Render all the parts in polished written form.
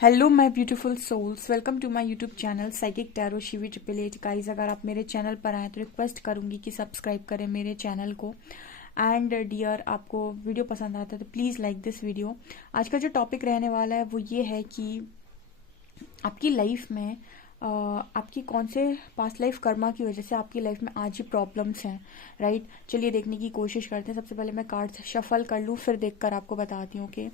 Hello my beautiful souls, welcome to my YouTube channel psychic tarot Shivi 888 guys. अगर आप मेरे channel पर आए तो रिक्वेस्ट करूंगी कि सब्सक्राइब करें मेरे चैनल को। एंड डियर, आपको वीडियो पसंद आता है तो प्लीज़ लाइक दिस वीडियो। आज का जो टॉपिक रहने वाला है वो ये है कि आपकी लाइफ में आपकी कौन से पास्ट लाइफ कर्मा की वजह से आपकी लाइफ में आज ही प्रॉब्लम्स हैं, राइट। चलिए देखने की कोशिश करते हैं। सबसे पहले मैं कार्ड्स शफल कर लूँ, फिर देखकर आपको बताती हूँ। ओके,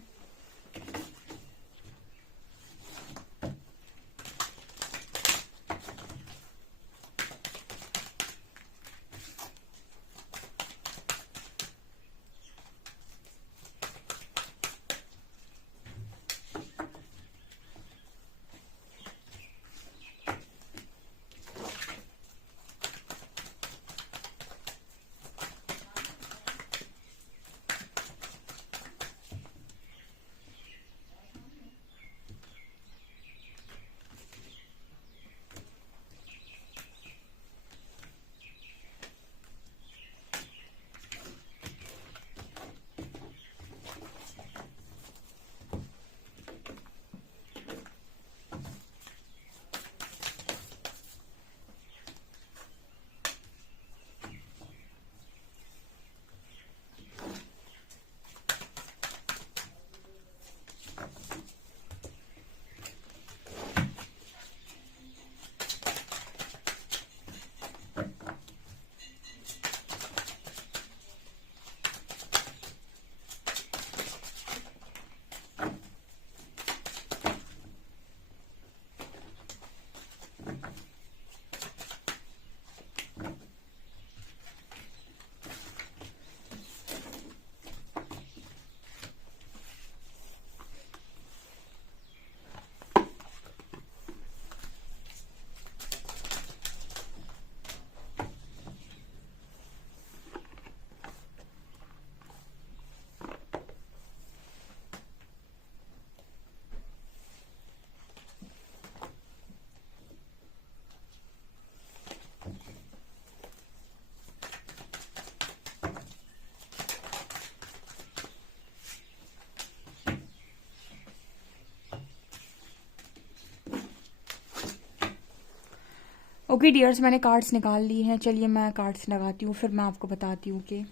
ओके डियर्स, मैंने कार्ड्स निकाल ली हैं। चलिए मैं कार्ड्स लगाती हूँ, फिर मैं आपको बताती हूँ कि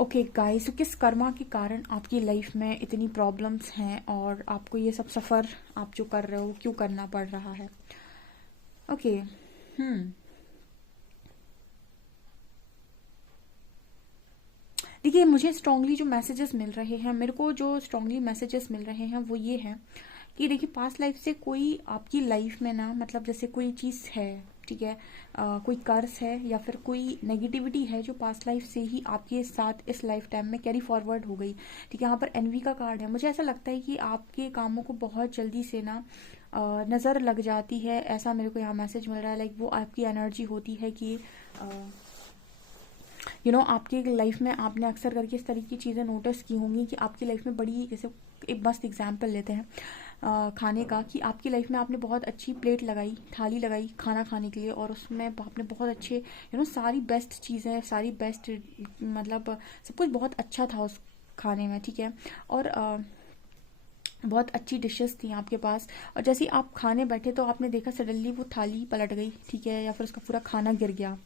ओके गाइस, तो किस कर्मा के कारण आपकी लाइफ में इतनी प्रॉब्लम्स हैं और आपको ये सब सफ़र आप जो कर रहे हो क्यों करना पड़ रहा है। ओके, हम्म देखिए, मुझे स्ट्रांगली जो मैसेजेस मिल रहे हैं, मेरे को जो स्ट्रांगली मैसेजेस मिल रहे हैं वो ये हैं कि देखिए, पास्ट लाइफ से कोई आपकी लाइफ में ना, मतलब जैसे कोई चीज़ है, ठीक है, कोई कर्स है या फिर कोई नेगेटिविटी है जो पास्ट लाइफ से ही आपके साथ इस लाइफ टाइम में कैरी फॉरवर्ड हो गई। ठीक है, यहाँ पर एनवी का कार्ड है। मुझे ऐसा लगता है कि आपके कामों को बहुत जल्दी से ना नज़र लग जाती है, ऐसा मेरे को यहाँ मैसेज मिल रहा है। लाइक वो आपकी एनर्जी होती है कि आपकी लाइफ में आपने अक्सर करके इस तरह की चीज़ें नोटिस की होंगी कि आपकी लाइफ में बड़ी, जैसे एक मस्त एग्जाम्पल लेते हैं खाने का, कि आपकी लाइफ में आपने बहुत अच्छी प्लेट लगाई, थाली लगाई खाना खाने के लिए, और उसमें आपने बहुत अच्छे सारी बेस्ट चीज़ें, सारी बेस्ट, मतलब सब कुछ बहुत अच्छा था उस खाने में। ठीक है, और बहुत अच्छी डिशेस थी आपके पास, और जैसे ही आप खाने बैठे तो आपने देखा सडनली वो थाली पलट गई। ठीक है, या फिर उसका पूरा खाना गिर गया।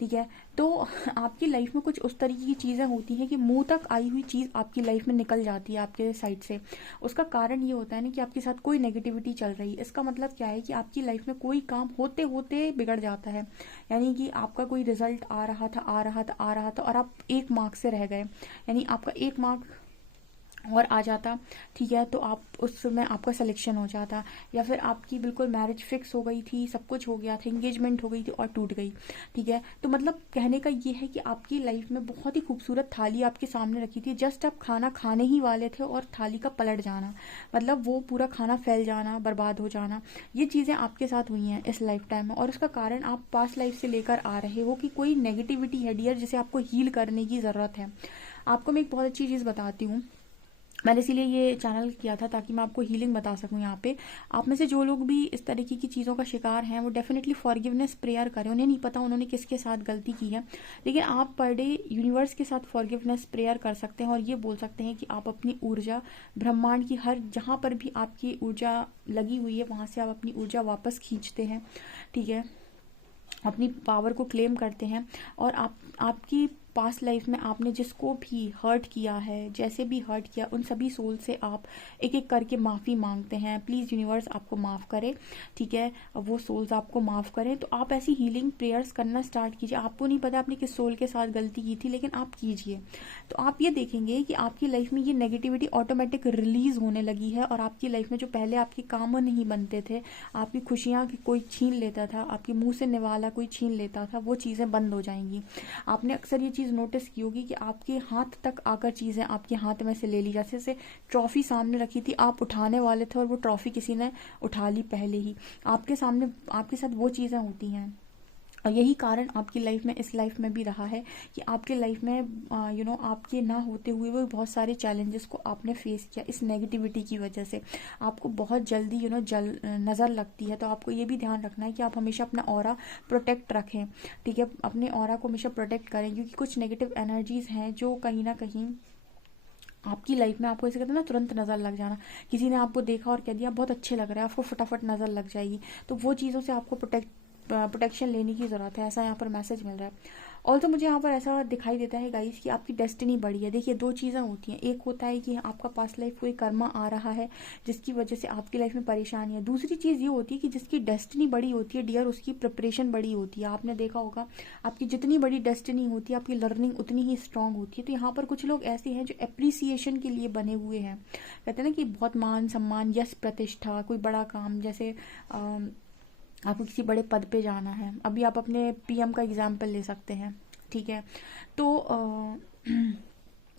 ठीक है, तो आपकी लाइफ में कुछ उस तरीके की चीज़ें होती हैं कि मुंह तक आई हुई चीज़ आपकी लाइफ में निकल जाती है आपके साइड से। उसका कारण ये होता है ना कि आपके साथ कोई नेगेटिविटी चल रही है। इसका मतलब क्या है कि आपकी लाइफ में कोई काम होते होते बिगड़ जाता है, यानी कि आपका कोई रिजल्ट आ रहा था और आप 1 मार्क से रह गए, यानी आपका 1 मार्क और आ जाता। ठीक है, तो आप उस समय आपका सिलेक्शन हो जाता, या फिर आपकी बिल्कुल मैरिज फिक्स हो गई थी, सब कुछ हो गया था, एंगेजमेंट हो गई थी और टूट गई। ठीक है, तो मतलब कहने का ये है कि आपकी लाइफ में बहुत ही खूबसूरत थाली आपके सामने रखी थी, जस्ट आप खाना खाने ही वाले थे और थाली का पलट जाना, मतलब वो पूरा खाना फैल जाना, बर्बाद हो जाना, ये चीज़ें आपके साथ हुई हैं इस लाइफ टाइम में। और उसका कारण आप पास्ट लाइफ से लेकर आ रहे हो कि कोई नेगेटिविटी है डियर, जिसे आपको हील करने की ज़रूरत है। आपको मैं एक बहुत अच्छी चीज़ बताती हूँ, मैंने इसीलिए ये चैनल किया था ताकि मैं आपको हीलिंग बता सकूं। यहाँ पे आप में से जो लोग भी इस तरीके की चीज़ों का शिकार हैं वो डेफिनेटली फॉरगिवनेस प्रेयर करें। उन्हें नहीं पता उन्होंने किसके साथ गलती की है, लेकिन आप पर डे यूनिवर्स के साथ फॉरगिवनेस प्रेयर कर सकते हैं और ये बोल सकते हैं कि आप अपनी ऊर्जा, ब्रह्मांड की हर जहाँ पर भी आपकी ऊर्जा लगी हुई है वहाँ से आप अपनी ऊर्जा वापस खींचते हैं। ठीक है, अपनी पावर को क्लेम करते हैं, और आपकी पास्ट लाइफ में आपने जिसको भी हर्ट किया है, जैसे भी हर्ट किया, उन सभी सोल से आप एक एक करके माफ़ी मांगते हैं। प्लीज़ यूनिवर्स आपको माफ़ करे। ठीक है, वो सोल्स आपको माफ़ करें। तो आप ऐसी हीलिंग प्रेयर्स करना स्टार्ट कीजिए। आपको नहीं पता आपने किस सोल के साथ गलती की थी, लेकिन आप कीजिए, तो आप ये देखेंगे कि आपकी लाइफ में ये नेगेटिविटी ऑटोमेटिक रिलीज़ होने लगी है, और आपकी लाइफ में जो पहले आपके काम नहीं बनते थे, आपकी खुशियाँ कोई छीन लेता था, आपके मुँह से निवाला कोई छीन लेता था, वो चीज़ें बंद हो जाएंगी। आपने अक्सर ये चीज़ नोटिस की होगी कि आपके हाथ तक आकर चीज़ें आपके हाथ में से ले ली, जैसे ट्रॉफी सामने रखी थी, आप उठाने वाले थे और वो ट्रॉफी किसी ने उठा ली पहले ही आपके सामने। आपके साथ वो चीज़ें होती हैं, और यही कारण आपकी लाइफ में, इस लाइफ में भी रहा है कि आपके लाइफ में आपके ना होते हुए वो बहुत सारे चैलेंजेस को आपने फेस किया इस नेगेटिविटी की वजह से। आपको बहुत जल्दी नज़र लगती है, तो आपको ये भी ध्यान रखना है कि आप हमेशा अपना ऑरा प्रोटेक्ट रखें। ठीक है, अपने ऑरा को हमेशा प्रोटेक्ट करें, क्योंकि कुछ नेगेटिव एनर्जीज हैं जो कहीं ना कहीं आपकी लाइफ में, आपको ऐसे कहते हैं ना तुरंत नज़र लग जाना, किसी ने आपको देखा और कह दिया बहुत अच्छे लग रहे हैं, आपको फटाफट नज़र लग जाएगी। तो वो चीज़ों से आपको प्रोटेक्शन लेने की ज़रूरत है, ऐसा यहाँ पर मैसेज मिल रहा है। ऑल्सो मुझे यहाँ पर ऐसा दिखाई देता है गाइस कि आपकी डेस्टिनी बड़ी है। देखिए, 2 चीज़ें होती हैं, एक होता है कि आपका पास्ट लाइफ कोई कर्मा आ रहा है जिसकी वजह से आपकी लाइफ में परेशानी है। दूसरी चीज़ ये होती है कि जिसकी डेस्टिनी बड़ी होती है डियर, उसकी प्रिपरेशन बड़ी होती है। आपने देखा होगा, आपकी जितनी बड़ी डेस्टिनी होती है, आपकी लर्निंग उतनी ही स्ट्रांग होती है। तो यहाँ पर कुछ लोग ऐसे हैं जो एप्रिसिएशन के लिए बने हुए हैं, कहते हैं ना कि बहुत मान सम्मान, यश प्रतिष्ठा, कोई बड़ा काम, जैसे आपको किसी बड़े पद पे जाना है। अभी आप अपने पीएम का एग्जाम्पल ले सकते हैं। ठीक है, तो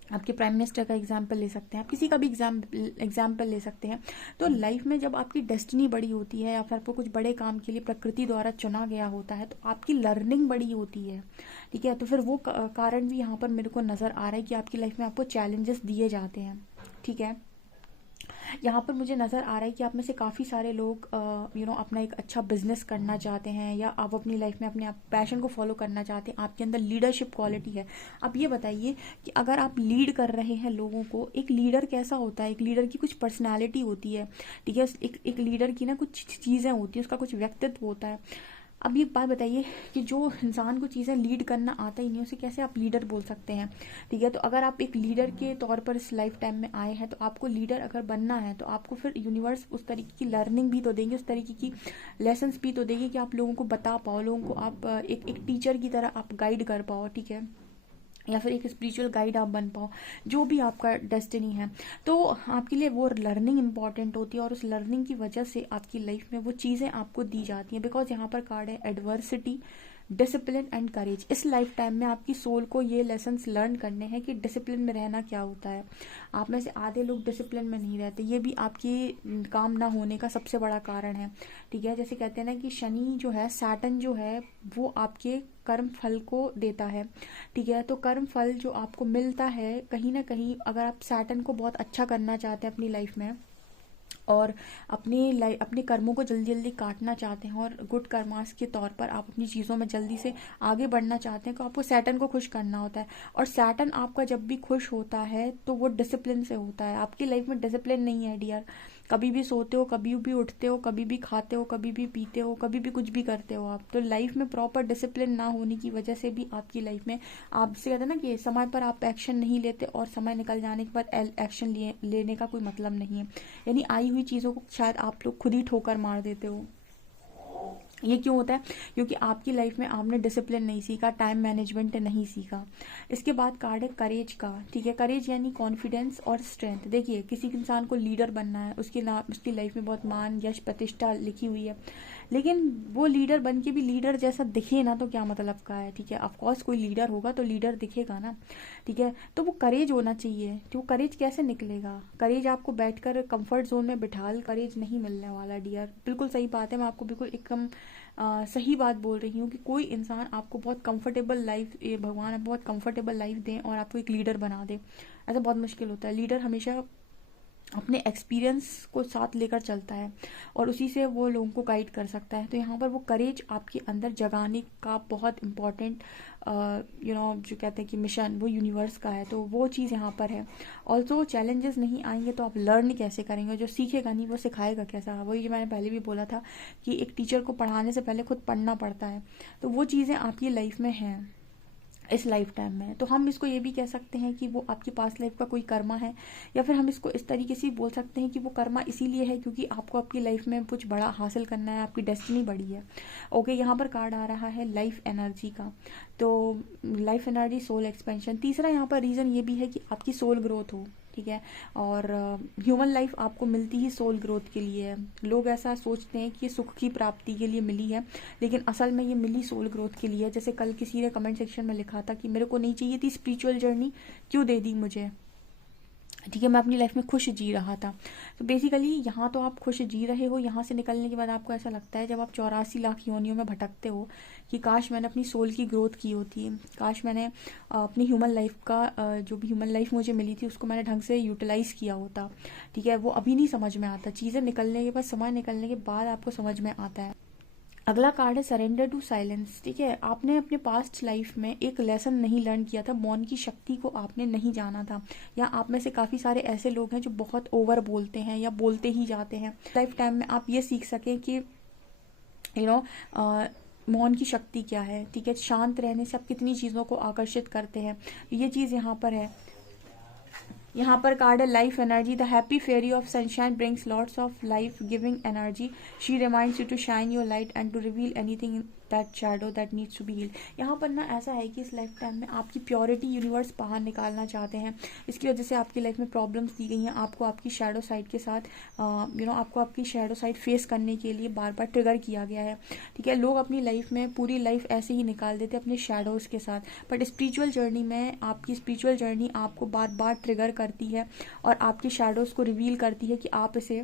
आपके प्राइम मिनिस्टर का एग्जाम्पल ले सकते हैं, आप किसी का भी एग्जाम्पल ले सकते हैं। तो लाइफ में जब आपकी डेस्टिनी बड़ी होती है या फिर आपको कुछ बड़े काम के लिए प्रकृति द्वारा चुना गया होता है, तो आपकी लर्निंग बड़ी होती है। ठीक है, तो फिर वो कारण भी यहाँ पर मेरे को नज़र आ रहा है कि आपकी लाइफ में आपको चैलेंजेस दिए जाते हैं। ठीक है, यहाँ पर मुझे नज़र आ रहा है कि आप में से काफ़ी सारे लोग अपना एक अच्छा बिजनेस करना चाहते हैं, या आप अपनी लाइफ में अपने पैशन को फॉलो करना चाहते हैं, आपके अंदर लीडरशिप क्वालिटी है। अब ये बताइए कि अगर आप लीड कर रहे हैं लोगों को, एक लीडर कैसा होता है? एक लीडर की कुछ पर्सनैलिटी होती है। ठीक है, एक लीडर की ना कुछ चीज़ें होती है, उसका कुछ व्यक्तित्व होता है। अब ये बात बताइए कि जो इंसान को चीज़ें लीड करना आता ही नहीं, उसे कैसे आप लीडर बोल सकते हैं? ठीक है, तो अगर आप एक लीडर के तौर पर इस लाइफ टाइम में आए हैं, तो आपको लीडर अगर बनना है तो आपको फिर यूनिवर्स उस तरीके की लर्निंग भी तो देंगे, उस तरीके की लेसन्स भी तो देंगे कि आप लोगों को बता पाओ, लोगों को आप एक टीचर की तरह आप गाइड कर पाओ। ठीक है, या फिर एक स्पिरिचुअल गाइड आप बन पाओ, जो भी आपका डेस्टिनी है। तो आपके लिए वो लर्निंग इंपॉर्टेंट होती है और उस लर्निंग की वजह से आपकी लाइफ में वो चीज़ें आपको दी जाती हैं। बिकॉज यहाँ पर कार्ड है एडवर्सिटी, डिसिप्लिन एंड करेज। इस लाइफ टाइम में आपकी सोल को ये लेसन्स लर्न करने हैं कि डिसिप्लिन में रहना क्या होता है। आप में से आधे लोग डिसिप्लिन में नहीं रहते, ये भी आपकी काम ना होने का सबसे बड़ा कारण है। ठीक है, जैसे कहते हैं ना कि शनि जो है, सैटर्न जो है, वो आपके कर्म फल को देता है। ठीक है, तो कर्म फल जो आपको मिलता है कहीं ना कहीं, अगर आप सैटर्न को बहुत अच्छा करना चाहते हैं अपनी लाइफ में और अपने कर्मों को जल्दी जल्दी काटना चाहते हैं और गुड कर्मास के तौर पर आप अपनी चीज़ों में जल्दी से आगे बढ़ना चाहते हैं, तो आपको सैटर्न को खुश करना होता है। और सैटर्न आपका जब भी खुश होता है तो वो डिसिप्लिन से होता है। आपकी लाइफ में डिसिप्लिन नहीं है डियर, कभी भी सोते हो, कभी भी उठते हो, कभी भी खाते हो, कभी भी पीते हो, कभी भी कुछ भी करते हो आप, तो लाइफ में प्रॉपर डिसिप्लिन ना होने की वजह से भी आपकी लाइफ में आपसे कहते हैं ना कि समय पर आप एक्शन नहीं लेते और समय निकल जाने के बाद एक्शन लेने का कोई मतलब नहीं है। यानी आई हुई चीज़ों को शायद आप लोग खुद ही ठोकर मार देते हो। ये क्यों होता है? क्योंकि आपकी लाइफ में आपने डिसिप्लिन नहीं सीखा, टाइम मैनेजमेंट नहीं सीखा। इसके बाद कार्ड है करेज का। ठीक है, करेज यानी कॉन्फिडेंस और स्ट्रेंथ। देखिए, किसी इंसान को लीडर बनना है, उसकी लाइफ में बहुत मान यश प्रतिष्ठा लिखी हुई है, लेकिन वो लीडर बन के भी लीडर जैसा दिखे ना तो क्या मतलब का है। ठीक है, ऑफकोर्स कोई लीडर होगा तो लीडर दिखेगा ना। ठीक है, तो वो करेज होना चाहिए। तो वो करेज कैसे निकलेगा? करेज आपको बैठकर कंफर्ट जोन में बिठाल करेज नहीं मिलने वाला डियर। बिल्कुल सही बात है, मैं आपको बिल्कुल एकदम सही बात बोल रही हूँ कि कोई इंसान आपको बहुत कंफर्टेबल लाइफ, भगवान आपको बहुत कंफर्टेबल लाइफ दें और आपको एक लीडर बना दे, ऐसा बहुत मुश्किल होता है। लीडर हमेशा अपने एक्सपीरियंस को साथ लेकर चलता है और उसी से वो लोगों को गाइड कर सकता है। तो यहाँ पर वो करेज आपके अंदर जगाने का बहुत इम्पॉर्टेंट जो कहते हैं कि मिशन, वो यूनिवर्स का है, तो वो चीज़ यहाँ पर है। ऑल्सो चैलेंजेस नहीं आएंगे तो आप लर्न कैसे करेंगे? जो सीखेगा नहीं वो सिखाएगा कैसा? वही जो मैंने पहले भी बोला था कि एक टीचर को पढ़ाने से पहले खुद पढ़ना पड़ता है। तो वो चीज़ें आपकी लाइफ में हैं इस लाइफ टाइम में। तो हम इसको ये भी कह सकते हैं कि वो आपकी पास्ट लाइफ का कोई कर्मा है, या फिर हम इसको इस तरीके से बोल सकते हैं कि वो कर्मा इसीलिए है क्योंकि आपको आपकी लाइफ में कुछ बड़ा हासिल करना है, आपकी डेस्टिनी बड़ी है। ओके, यहाँ पर कार्ड आ रहा है लाइफ एनर्जी का। तो लाइफ एनर्जी, सोल एक्सपेंशन। तीसरा यहाँ पर रीज़न ये भी है कि आपकी सोल ग्रोथ हो। ठीक है, और ह्यूमन लाइफ आपको मिलती ही सोल ग्रोथ के लिए है। लोग ऐसा सोचते हैं कि ये सुख की प्राप्ति के लिए मिली है, लेकिन असल में ये मिली सोल ग्रोथ के लिए है। जैसे कल किसी ने कमेंट सेक्शन में लिखा था कि मेरे को नहीं चाहिए थी स्पिरिचुअल जर्नी, क्यों दे दी मुझे? ठीक है, मैं अपनी लाइफ में खुश जी रहा था। तो बेसिकली यहाँ तो आप खुश जी रहे हो, यहाँ से निकलने के बाद आपको ऐसा लगता है जब आप 84 लाख योनियों में भटकते हो कि काश मैंने अपनी सोल की ग्रोथ की होती, काश मैंने अपनी ह्यूमन लाइफ का जो भी ह्यूमन लाइफ मुझे मिली थी उसको मैंने ढंग से यूटिलाइज़ किया होता। ठीक है, वो अभी नहीं समझ में आता, चीज़ें निकलने के बाद, समय निकलने के बाद आपको समझ में आता है। अगला कार्ड है सरेंडर टू साइलेंस। ठीक है, आपने अपने पास्ट लाइफ में एक लेसन नहीं लर्न किया था, मौन की शक्ति को आपने नहीं जाना था, या आप में से काफ़ी सारे ऐसे लोग हैं जो बहुत ओवर बोलते हैं या बोलते ही जाते हैं। लाइफ टाइम में आप ये सीख सकें कि मौन की शक्ति क्या है। ठीक है, शांत रहने से आप कितनी चीज़ों को आकर्षित करते हैं, ये चीज़ यहाँ पर है। यहाँ पर कार्ड है life energy. The happy fairy of sunshine brings lots of life giving energy. She reminds you to shine your light and to reveal anything that shadow that needs to be healed. यहाँ पर ना ऐसा है कि इस life time में आपकी purity universe बाहर निकालना चाहते हैं। इसकी वजह से आपकी लाइफ में प्रॉब्लम्स दी गई हैं, आपको आपकी शैडो साइड के साथ आपको आपकी शैडो साइड फेस करने के लिए बार बार ट्रिगर किया गया है। ठीक है, लोग अपनी लाइफ में पूरी लाइफ ऐसे ही निकाल देते अपने शैडोज़ के साथ, बट स्पिरिचुअल जर्नी में आपकी स्पिरिचुअल जर्नी आपको बार बार ट्रिगर करती है और आपकी शैडोज़ को रिवील करती है कि आप इसे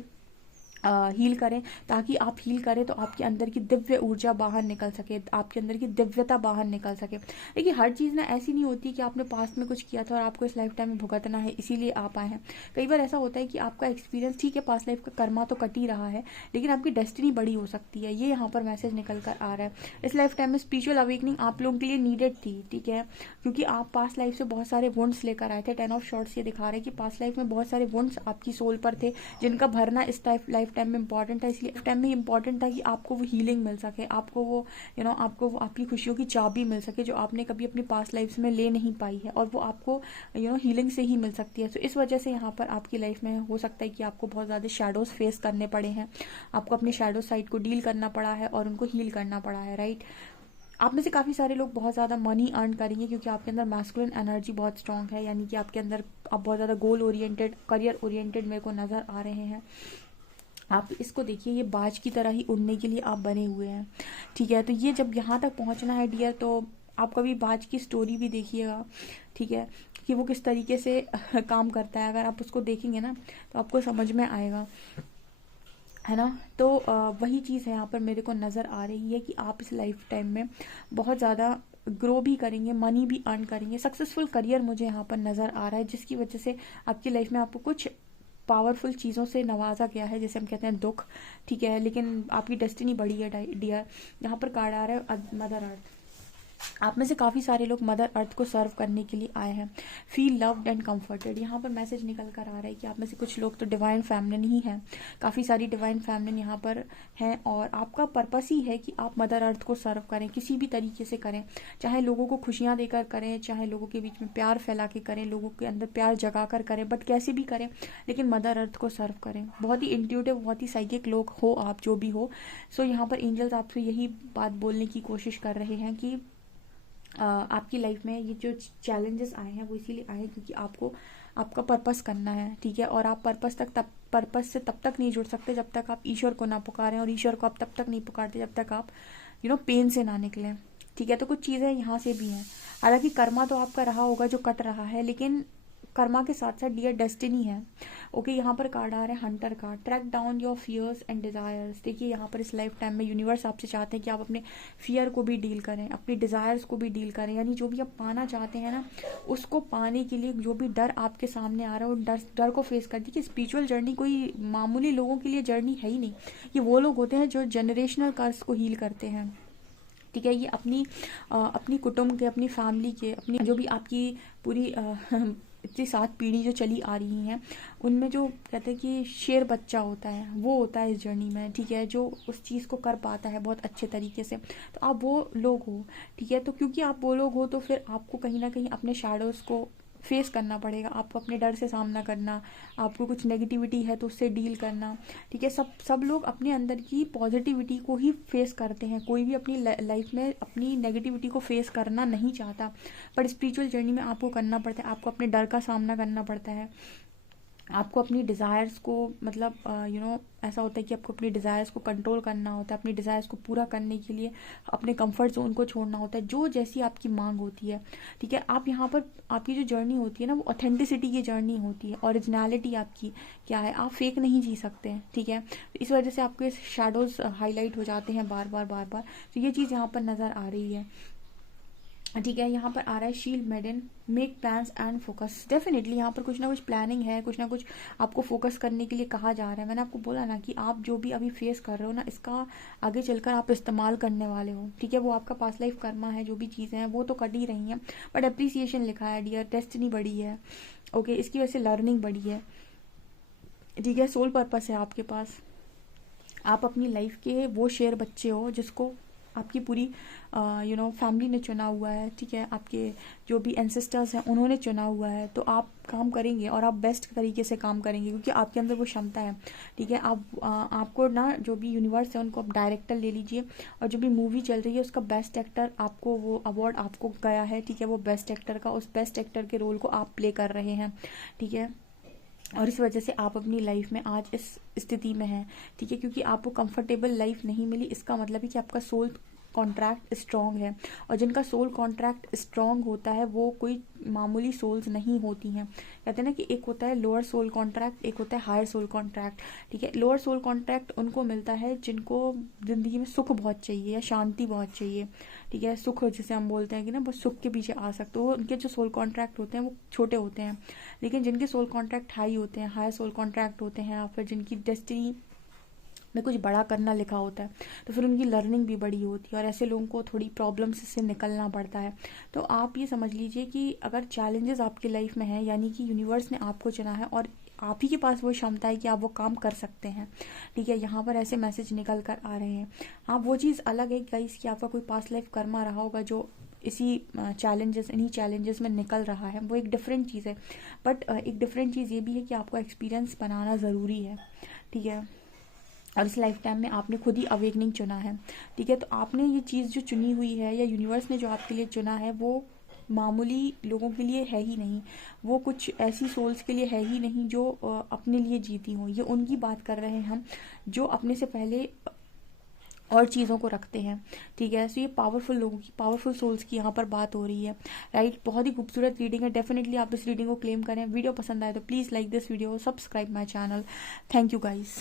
हील करें, ताकि आप हील करें तो आपके अंदर की दिव्य ऊर्जा बाहर निकल सके, आपके अंदर की दिव्यता बाहर निकल सके। देखिए, हर चीज़ ना ऐसी नहीं होती कि आपने पास्ट में कुछ किया था और आपको इस लाइफ टाइम में भुगतना है इसीलिए आप आए हैं। कई बार ऐसा होता है कि आपका एक्सपीरियंस, ठीक है, पास्ट लाइफ का कर्मा तो कट ही रहा है, लेकिन आपकी डेस्टिनी बड़ी हो सकती है। ये यहाँ पर मैसेज निकल कर आ रहा है। इस लाइफ टाइम में स्पिरिचुअल अवेकनिंग आप लोगों के लिए नीडेड थी। ठीक है, क्योंकि आप पास्ट लाइफ से बहुत सारे वुंड्स लेकर आए थे। 10 ऑफ शॉर्ट्स ये दिखा रहे हैं कि पास्ट लाइफ में बहुत सारे वुंड्स आपकी सोल पर थे जिनका भरना इस लाइफ टाइम में इंपॉर्टेंट है। इसलिए टाइम में इंपॉर्टेंट था कि आपको वो हीलिंग मिल सके, आपको वो आपको वो आपकी खुशियों की चाबी मिल सके जो आपने कभी अपनी पास्ट लाइफ में ले नहीं पाई है, और वो आपको हीलिंग से ही मिल सकती है। तो इस वजह से यहाँ पर आपकी लाइफ में हो सकता है कि आपको बहुत ज़्यादा शैडोज फेस करने पड़े हैं, आपको अपने शैडो साइड को डील करना पड़ा है और उनको हील करना पड़ा है, राइट। आप में से काफ़ी सारे लोग बहुत ज़्यादा मनी अर्न करेंगे क्योंकि आपके अंदर मैस्कुलिन एनर्जी बहुत स्ट्रांग है, यानी कि आपके अंदर आप बहुत ज़्यादा गोल ओरिएंटेड, करियर ओरिएंटेड मेरे को नज़र आ रहे हैं। आप इसको देखिए, ये बाज की तरह ही उड़ने के लिए आप बने हुए हैं, ठीक है। तो ये जब यहाँ तक पहुँचना है डियर, तो आप कभी बाज की स्टोरी भी देखिएगा, ठीक है, कि वो किस तरीके से काम करता है। अगर आप उसको देखेंगे ना तो आपको समझ में आएगा, है ना। तो वही चीज़ है यहाँ पर मेरे को नज़र आ रही है कि आप इस लाइफ टाइम में बहुत ज़्यादा ग्रो भी करेंगे, मनी भी अर्न करेंगे, सक्सेसफुल करियर मुझे यहाँ पर नज़र आ रहा है, जिसकी वजह से आपकी लाइफ में आपको कुछ पावरफुल चीज़ों से नवाजा गया है, जैसे हम कहते हैं दुख, ठीक है, लेकिन आपकी डेस्टिनी बड़ी है डियर। यहाँ पर कार्ड आ रहा है मदर अर्थ। आप में से काफ़ी सारे लोग मदर अर्थ को सर्व करने के लिए आए हैं। फील लव्ड एंड कंफर्टेड, यहाँ पर मैसेज निकल कर आ रहा है कि आप में से कुछ लोग तो डिवाइन फेमिनिन ही हैं, काफ़ी सारी डिवाइन फेमिनिन यहाँ पर हैं, और आपका पर्पस ही है कि आप मदर अर्थ को सर्व करें, किसी भी तरीके से करें, चाहे लोगों को खुशियाँ देकर करें, चाहे लोगों के बीच में प्यार फैला के करें, लोगों के अंदर प्यार जगा कर करें, बट कैसे भी करें, लेकिन मदर अर्थ को सर्व करें। बहुत ही इंट्यूटिव, बहुत ही साइकिक लोग हो आप, जो भी हो। सो यहाँ पर एंजल्स आपसे यही बात बोलने की कोशिश कर रहे हैं कि आपकी लाइफ में ये जो चैलेंजेस आए हैं वो इसीलिए आए हैं क्योंकि आपको आपका पर्पस करना है, ठीक है। और आप पर्पस से तब तक नहीं जुड़ सकते जब तक आप ईश्वर को ना पुकारें, और ईश्वर को आप तब तक नहीं पुकारते जब तक आप पेन से ना निकलें, ठीक है। तो कुछ चीज़ें यहाँ से भी हैं, हालांकि कर्मा तो आपका रहा होगा जो कट रहा है, लेकिन कर्मा के साथ साथ डियर डेस्टिनी है। ओके, यहाँ पर कार्ड आ रहा है hunter card, track down your fears and desires. देखिए यहाँ पर इस लाइफ टाइम में यूनिवर्स आपसे चाहते हैं कि आप अपने फियर को भी डील करें, अपनी डिज़ायर्स को भी डील करें, यानी जो भी आप पाना चाहते हैं ना, उसको पाने के लिए जो भी डर आपके सामने आ रहा है, वो डर को फेस कर दीजिए। स्पिरिचुअल जर्नी कोई मामूली लोगों के लिए जर्नी है ही नहीं, ये वो लोग होते हैं जो जनरेशनल कर्स को हील करते हैं, ठीक है। ये अपनी कुटुंब के, अपनी फैमिली के, अपनी जो भी आपकी पूरी इतनी 7 पीढ़ी जो चली आ रही हैं, उनमें जो कहते हैं कि शेर बच्चा होता है, वो होता है इस जर्नी में, ठीक है, जो उस चीज़ को कर पाता है बहुत अच्छे तरीके से। तो आप वो लोग हो, ठीक है। तो क्योंकि आप वो लोग हो तो फिर आपको कहीं ना कहीं अपने शैडोज़ को फेस करना पड़ेगा, आपको अपने डर से सामना करना, आपको कुछ नेगेटिविटी है तो उससे डील करना, ठीक है। सब लोग अपने अंदर की पॉजिटिविटी को ही फेस करते हैं, कोई भी अपनी लाइफ में अपनी नेगेटिविटी को फेस करना नहीं चाहता, पर स्पिरिचुअल जर्नी में आपको करना पड़ता है, आपको अपने डर का सामना करना पड़ता है, आपको अपनी डिज़ायर्स को मतलब ऐसा होता है कि आपको अपनी डिज़ायर्स को कंट्रोल करना होता है, अपनी डिज़ायर्स को पूरा करने के लिए अपने कंफर्ट जोन को छोड़ना होता है, जो जैसी आपकी मांग होती है, ठीक है। आप यहाँ पर आपकी जो जर्नी होती है ना, वो ऑथेंटिसिटी की जर्नी होती है, ओरिजिनलिटी आपकी क्या है, आप फेक नहीं जी सकते हैं, ठीक है। इस वजह से आपके शेडोज़ हाईलाइट हो जाते हैं बार बार। तो ये चीज़ यहाँ पर नज़र आ रही है, ठीक है। यहाँ पर आ रहा है shield maiden, make plans and focus. Definitely यहाँ पर कुछ ना कुछ प्लानिंग है, कुछ ना कुछ आपको फोकस करने के लिए कहा जा रहा है। मैंने आपको बोला ना कि आप जो भी अभी फेस कर रहे हो ना, इसका आगे चलकर आप इस्तेमाल करने वाले हो, ठीक है। वो आपका पास्ट लाइफ कर्मा है, जो भी चीज़ें हैं वो तो कट ही रही हैं, बट अप्रिसिएशन लिखा है डियर, डेस्टिनी बड़ी है, ओके, इसकी वजह से लर्निंग बड़ी है, ठीक है। सोल पर्पस है आपके पास, आप अपनी लाइफ के वो शेर बच्चे हो जिसको आपकी पूरी फैमिली ने चुना हुआ है, ठीक है। आपके जो भी एंसेस्टर्स हैं उन्होंने चुना हुआ है, तो आप काम करेंगे और आप बेस्ट तरीके से काम करेंगे क्योंकि आपके अंदर वो क्षमता है, ठीक है। आपको ना जो भी यूनिवर्स है उनको आप डायरेक्टर ले लीजिए, और जो भी मूवी चल रही है उसका बेस्ट एक्टर आपको वो अवार्ड आपको गया है, ठीक है, वो बेस्ट एक्टर का, उस बेस्ट एक्टर के रोल को आप प्ले कर रहे हैं, ठीक है। और इस वजह से आप अपनी लाइफ में आज इस स्थिति में हैं, ठीक है, क्योंकि आपको कंफर्टेबल लाइफ नहीं मिली, इसका मतलब है कि आपका सोल कॉन्ट्रैक्ट स्ट्रॉन्ग है, और जिनका सोल कॉन्ट्रैक्ट स्ट्रॉन्ग होता है वो कोई मामूली सोल्स नहीं होती हैं। कहते हैं ना कि एक होता है लोअर सोल कॉन्ट्रैक्ट, एक होता है हायर सोल कॉन्ट्रैक्ट, ठीक है। लोअर सोल कॉन्ट्रैक्ट उनको मिलता है जिनको ज़िंदगी में सुख बहुत चाहिए या शांति बहुत चाहिए, ठीक है। सुख जैसे हम बोलते हैं कि ना बस सुख के पीछे आ सकते हो, उनके जो सोल कॉन्ट्रैक्ट होते हैं वो छोटे होते हैं, लेकिन जिनके सोल कॉन्ट्रैक्ट हाई होते हैं, हायर सोल कॉन्ट्रैक्ट होते हैं, या फिर जिनकी डेस्टिनी में कुछ बड़ा करना लिखा होता है, तो फिर उनकी लर्निंग भी बड़ी होती है, और ऐसे लोगों को थोड़ी प्रॉब्लम्स से निकलना पड़ता है। तो आप ये समझ लीजिए कि अगर चैलेंजेस आपकी लाइफ में है, यानी कि यूनिवर्स ने आपको चुना है और आप ही के पास वो क्षमता है कि आप वो काम कर सकते हैं, ठीक है। यहाँ पर ऐसे मैसेज निकल कर आ रहे हैं। हाँ, वो चीज़ अलग है गाइस कि आपका कोई पास्ट लाइफ कर्मा रहा होगा जो इन्हीं चैलेंजेस में निकल रहा है, वो एक डिफरेंट चीज़ है, बट एक डिफरेंट चीज़ ये भी है कि आपको एक्सपीरियंस बनाना ज़रूरी है, ठीक है। और इस लाइफ टाइम में आपने खुद ही अवेकनिंग चुना है, ठीक है। तो आपने ये चीज़ जो चुनी हुई है या यूनिवर्स ने जो आपके लिए चुना है वो मामूली लोगों के लिए है ही नहीं, वो कुछ ऐसी सोल्स के लिए है ही नहीं जो अपने लिए जीती हों। ये उनकी बात कर रहे हैं हम जो अपने से पहले और चीज़ों को रखते हैं, ठीक है। सो ये पावरफुल लोगों की, पावरफुल सोल्स की यहाँ पर बात हो रही है, राइट। बहुत ही खूबसूरत रीडिंग है, डेफिनेटली आप इस रीडिंग को क्लेम करें। वीडियो पसंद आए तो please like this video, subscribe my channel. Thank you guys.